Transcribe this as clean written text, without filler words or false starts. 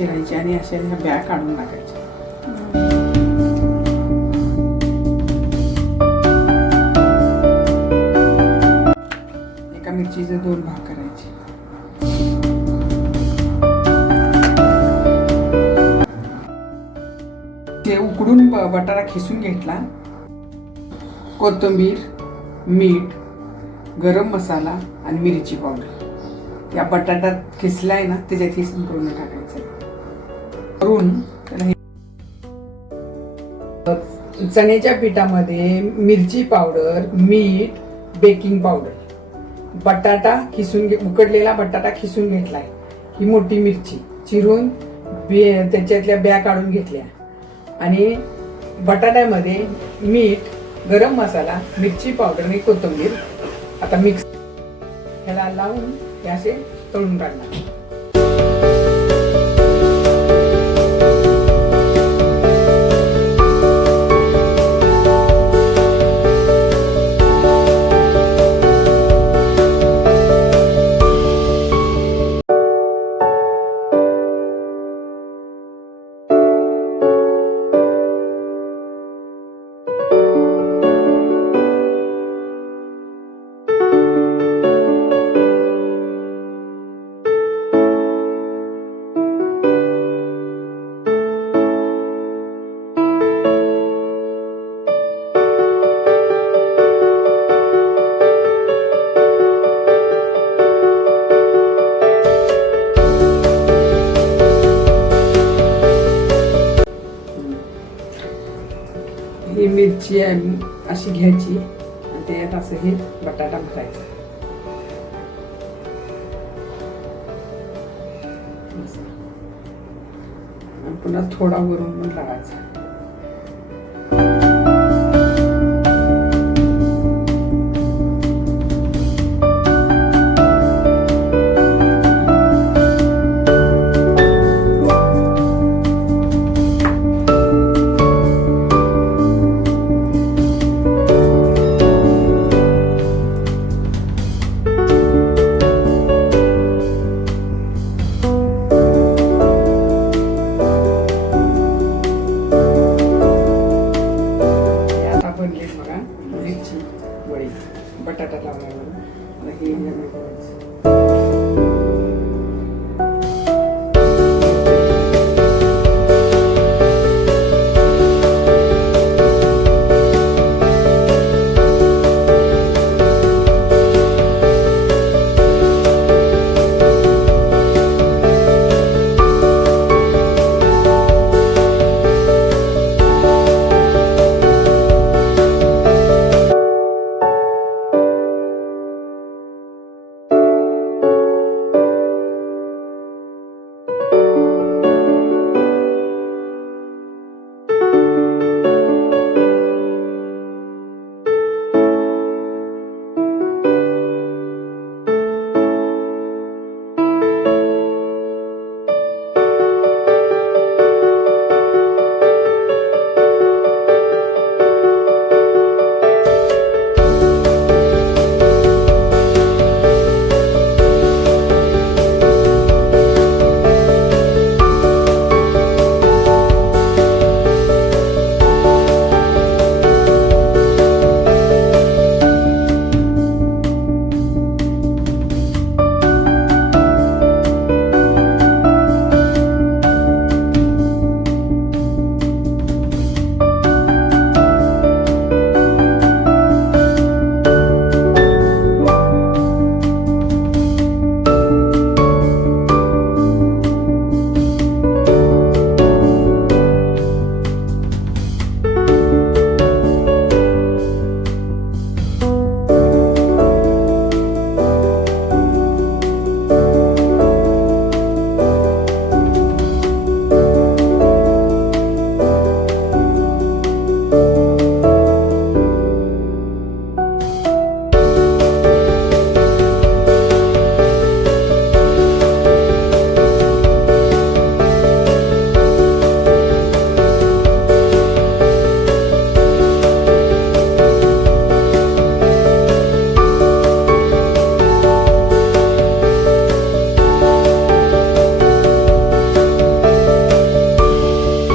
चिरायची आणि अशा ह्या ब्या काढून टाकायच्या. एका मिरचीचे 2 भाग करायचे. ते उकडून बटाटा खिसून घेतला. कोथिंबीर, मीठ, गरम मसाला आणि मिरची पावडर या बटाट्यात खिसलाय ना त्याच्यात खिसून करून टाकायचं. करून चण्याच्या पिठामध्ये मिरची पावडर, मीठ, बेकिंग पावडर, बटाटा खिसून उकडलेला बटाटा खिसून घेतलाय. ही मोठी मिरची चिरून त्याच्यातल्या ब्या काढून घेतल्या आणि बटाट्यामध्ये मीठ, गरम मसाला, मिरची पावडर आणि कोथिंबीर आता मिक्स ह्याला लावून हे असे तळून काढणार. ही मिरची अशी घ्यायची आणि त्यात असं हे बटाटा भरायचा. पुन्हा थोडा वरून पण लावायचा.